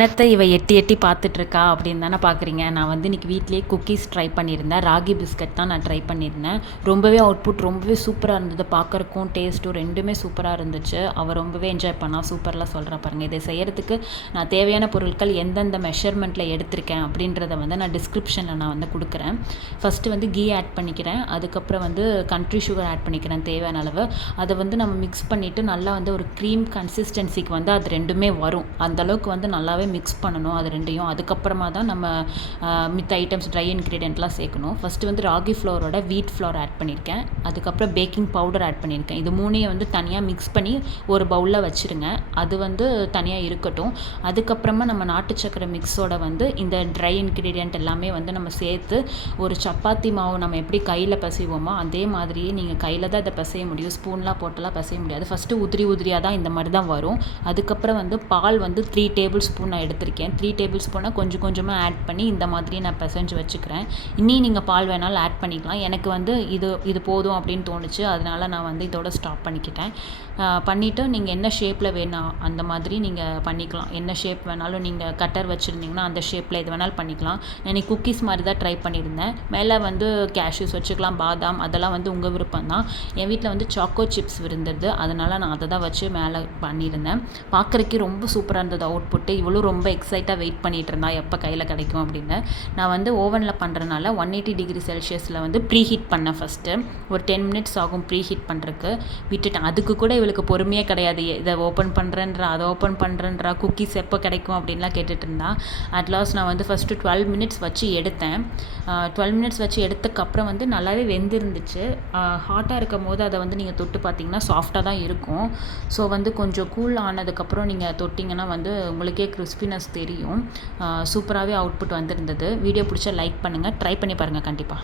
என்னத்தை இவ எட்டி எட்டி பார்த்துட்ருக்கா அப்படின்னு தானே பார்க்குறீங்க. நான் வந்து இன்றைக்கி வீட்லேயே குக்கீஸ் ட்ரை பண்ணியிருந்தேன். ராகி பிஸ்கட் தான் நான் ட்ரை பண்ணியிருந்தேன். ரொம்பவே அவுட்புட் ரொம்பவே சூப்பராக இருந்தது. பார்க்குறக்கும் டேஸ்ட்டும் ரெண்டுமே சூப்பராக இருந்துச்சு. அவள் ரொம்பவே என்ஜாய் பண்ணா. சூப்பர்லாம் சொல்கிறா பாருங்கள். இதை செய்கிறதுக்கு நான் தேவையான பொருட்கள் எந்தெந்த மெஷர்மெண்ட்டில் எடுத்திருக்கேன் அப்படின்றத வந்து நான் டிஸ்கிரிப்ஷனில் நான் வந்து கொடுக்குறேன். ஃபஸ்ட்டு வந்து கீ ஆட் பண்ணிக்கிறேன். அதுக்கப்புறம் வந்து கண்ட்ரி சுகர் ஆட் பண்ணிக்கிறேன் தேவையான அளவு. அதை வந்து நம்ம மிக்ஸ் பண்ணிவிட்டு நல்லா வந்து ஒரு க்ரீம் கன்சிஸ்டன்சிக்கு வந்து அது ரெண்டுமே வரும். அந்தளவுக்கு வந்து நல்லாவே மிக்ஸ் பண்ணணும் அது ரெண்டையும். அதுக்கப்புறமா தான் நம்ம மித்த ஐட்டம்ஸ் ட்ரை இன்க்ரீடியன்ட்லாம் சேர்க்கணும். ஃபஸ்ட்டு வந்து ராகி ஃப்ளோரோட வீட் ஃப்ளோர் ஆட் பண்ணியிருக்கேன். அதுக்கப்புறம் பேக்கிங் பவுடர் ஆட் பண்ணியிருக்கேன். இது மூணையும் வந்து தனியாக மிக்ஸ் பண்ணி ஒரு பவுலில் வச்சுருங்க. அது வந்து தனியாக இருக்கட்டும். அதுக்கப்புறமா நம்ம நாட்டு சக்கரை மிக்ஸோட வந்து இந்த ட்ரை இன்க்ரீடியன்ட் எல்லாமே வந்து நம்ம சேர்த்து ஒரு சப்பாத்தி மாவு நம்ம எப்படி கையில் பிசைவோமோ அதே மாதிரியே நீங்கள் கையில் தான் இதை பிசைய முடியும். ஸ்பூன்லாம் போட்டெல்லாம் பிசைய முடியாது. ஃபஸ்ட்டு உதிரியாக தான் இந்த மாதிரி தான் வரும். அதுக்கப்புறம் வந்து பால் வந்து 3 டேபிள் ஸ்பூன் நான் எடுத்திருக்கேன். 3 டேபிள் ஸ்பூனாக கொஞ்சம் கொஞ்சமாக ஆட் பண்ணி இந்த மாதிரி நான் பிசைஞ்சு வச்சுக்கிறேன். இன்னும் நீங்கள் பால் வேணாலும் ஆட் பண்ணிக்கலாம். எனக்கு வந்து இது போதும் அப்படின்னு தோணுச்சு. அதனால நான் வந்து இதோட ஸ்டாப் பண்ணிக்கிட்டேன். பண்ணிவிட்டு நீங்கள் என்ன ஷேப்பில் வேணும் அந்த மாதிரி நீங்கள் பண்ணிக்கலாம். என்ன ஷேப் வேணாலும் நீங்கள் கட்டர் வச்சுருந்தீங்கன்னா அந்த ஷேப்பில் எது வேணாலும் பண்ணிக்கலாம். நான் குக்கீஸ் மாதிரி தான் ட்ரை பண்ணியிருந்தேன். மேலே வந்து கேஷ்யூஸ் வச்சுக்கலாம், பாதாம், அதெல்லாம் வந்து உங்கள் விருப்பம் தான். என் வீட்டில் வந்து சாக்கோ சிப்ஸ் இருந்தது. அதனால் நான் அதை தான் வச்சு மேலே பண்ணியிருந்தேன். பார்க்குறக்கே ரொம்ப சூப்பராக இருந்தது அவுட்புட்டு. இவ்வளோ ரொம்ப எக்ஸைட்டாக வெயிட் பண்ணிகிட்டு இருந்தா எப்போ கையில் கிடைக்கும் அப்படின்னு. நான் வந்து ஓவனில் பண்ணுறனால 180 டிகிரி செல்சியஸில் வந்து ப்ரீ ஹீட் பண்ணேன். ஃபஸ்ட்டு ஒரு 10 மினிட்ஸ் ஆகும் ப்ரீ ஹீட் பண்ணுறதுக்கு. விட்டுட்டேன். அதுக்கு கூட இவளுக்கு பொறுமையே கிடையாது. இதை ஓப்பன் பண்ணுறேன்றா, அதை ஓப்பன் பண்ணுறேன்றா, குக்கீஸ் எப்போ கிடைக்கும் அப்படின்லாம் கேட்டுட்டு இருந்தா. அட்லாஸ்ட் நான் வந்து ஃபஸ்ட்டு 12 மினிட்ஸ் வச்சு எடுத்தேன். 12 மினிட்ஸ் வச்சு எடுத்ததுக்கப்புறம் வந்து நல்லாவே வெந்திருந்துச்சு. ஹாட்டாக இருக்கும் போது அதை வந்து நீங்கள் தொட்டு பார்த்தீங்கன்னா சாஃப்டாக தான் இருக்கும். ஸோ வந்து கொஞ்சம் கூல் ஆனதுக்கப்புறம் நீங்கள் தொட்டிங்கன்னா வந்து உங்களுக்கே கிறிஸ்பினஸ் தெரியும். சூப்பராகவே அவுட்புட் வந்திருந்தது. வீடியோ பிடிச்சா லைக் பண்ணுங்கள். ட்ரை பண்ணி பாருங்கள் கண்டிப்பாக.